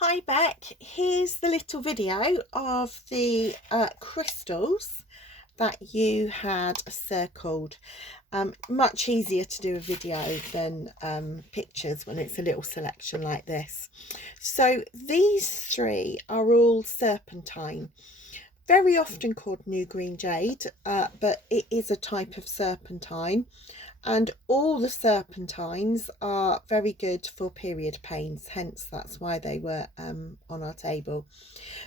Hi Beck, here's the little video of the crystals that you had circled. Much easier to do a video than pictures when it's a little selection like this. So these three are all serpentine, very often called new green jade, but it is a type of serpentine, and all the serpentines are very good for period pains, hence that's why they were on our table.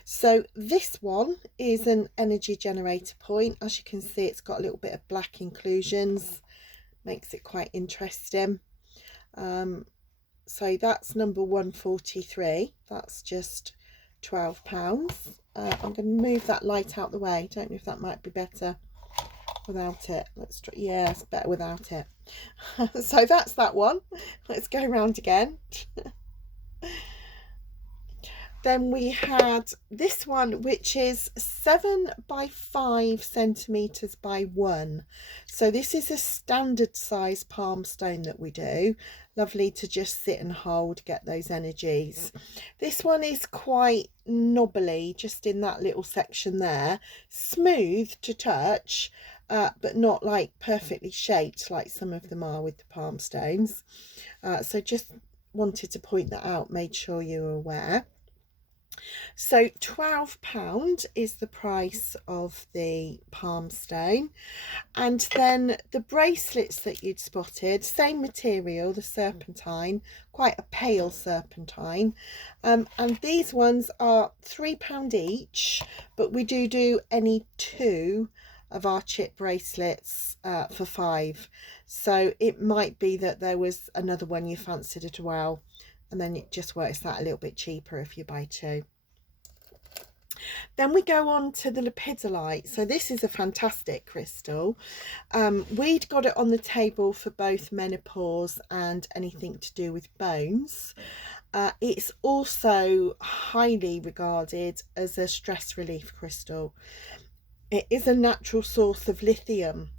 So this one is an energy generator point. As you can see, it's got a little bit of black inclusions, makes it quite interesting. So that's number 143. That's just £12. I'm going to move that light out the way. Don't know if that might be better without it. Let's try. Yeah, it's better without it. So that's that one. Let's go around again. Then we had this one, which is 7 by 5 centimeters by 1. So this is a standard size palm stone that we do. Lovely to just sit and hold, get those energies. This one is quite knobbly, just in that little section there. Smooth to touch, but not like perfectly shaped like some of them are with the palm stones. So just wanted to point that out, made sure you were aware. So £12 is the price of the palm stone. And then the bracelets that you'd spotted, same material, the serpentine, quite a pale serpentine. And these ones are £3 each, but we do any two of our chip bracelets for £5. So it might be that there was another one you fancied as well, and then it just works out a little bit cheaper if you buy two. Then we go on to the lepidolite. So this is a fantastic crystal. We'd got it on the table for both menopause and anything to do with bones. It's also highly regarded as a stress relief crystal. It is a natural source of lithium,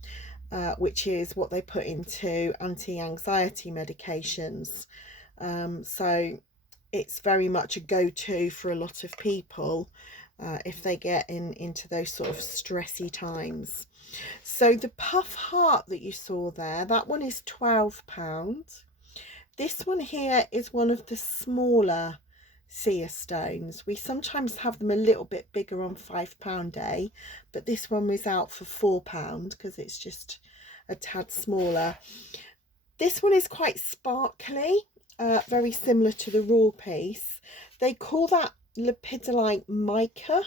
which is what they put into anti-anxiety medications. So it's very much a go-to for a lot of people if they get into those sort of stressy times. So the puff heart that you saw there, that one is £12. This one here is one of the smaller seer stones. We sometimes have them a little bit bigger on £5 day, but this one was out for £4 because it's just a tad smaller. This one is quite sparkly, very similar to the raw piece. They call that lepidolite mica,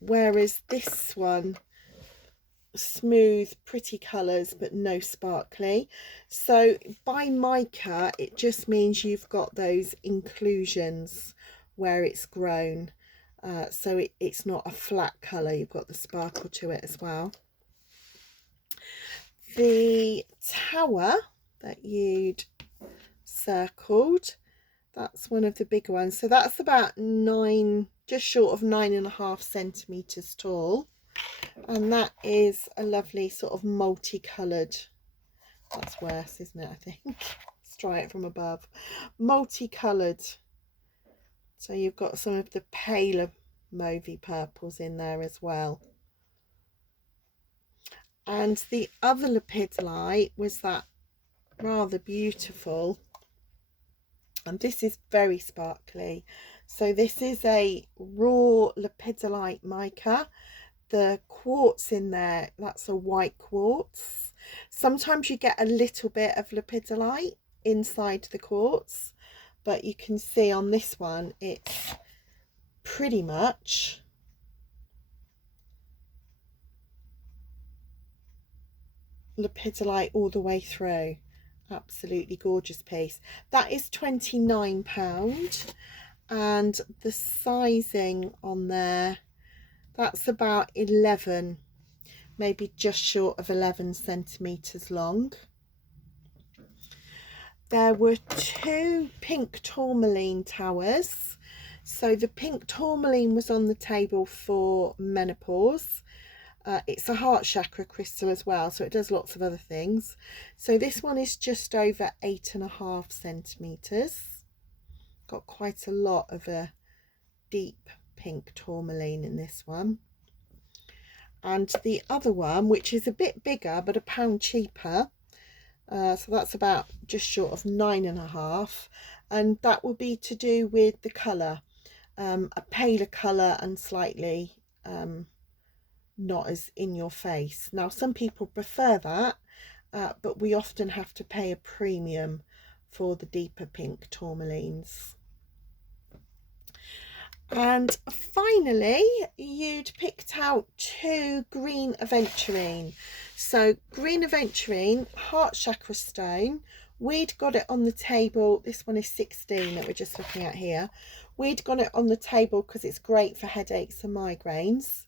whereas this one, smooth, pretty colours, but no sparkly. So by mica, it just means you've got those inclusions where it's grown. So it's not a flat colour, you've got the sparkle to it as well. The tower that you'd circled, that's one of the bigger ones. So that's about just short of 9.5 centimeters tall. And that is a lovely sort of multicoloured, that's worse, isn't it, I think? Let's try it from above. Multicoloured. So you've got some of the paler mauvey purples in there as well. And the other lepidolite was that rather beautiful, and this is very sparkly. So this is a raw lepidolite mica. The quartz in there, that's a white quartz. Sometimes you get a little bit of lepidolite inside the quartz, but you can see on this one it's pretty much lepidolite all the way through. Absolutely gorgeous piece. That is £29, and the sizing on there, that's about 11, maybe just short of 11 centimeters long. There were two pink tourmaline towers. So the pink tourmaline was on the table for menopause. It's a heart chakra crystal as well, so it does lots of other things. So this one is just over 8.5 centimeters. got quite a lot of a deep pink tourmaline in this one. And the other one, which is a bit bigger but £1 cheaper, so that's about just short of 9.5, and that will be to do with the colour, a paler colour and slightly not as in your face. Now some people prefer that, but we often have to pay a premium for the deeper pink tourmalines. And finally, you'd picked out 2 green aventurine. So green aventurine, heart chakra stone. We'd got it on the table. This one is 16 that we're just looking at here. We'd got it on the table because it's great for headaches and migraines.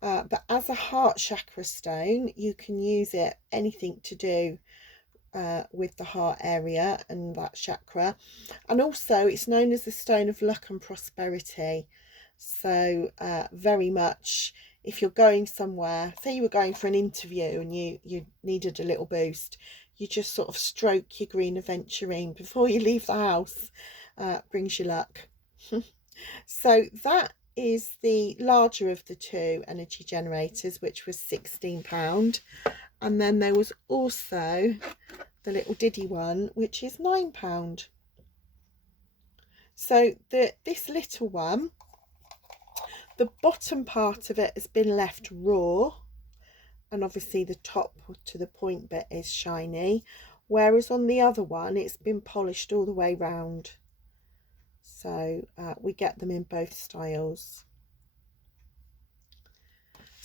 But as a heart chakra stone, you can use it anything to do with the heart area and that chakra. And also it's known as the stone of luck and prosperity. So very much, if you're going somewhere, say you were going for an interview and you needed a little boost, you just sort of stroke your green aventurine before you leave the house. Brings you luck. So that is the larger of the 2 energy generators, which was £16. And then there was also the little diddy one, which is £9. So this little one, the bottom part of it has been left raw, and obviously the top to the point bit is shiny, whereas on the other one it's been polished all the way round. So we get them in both styles.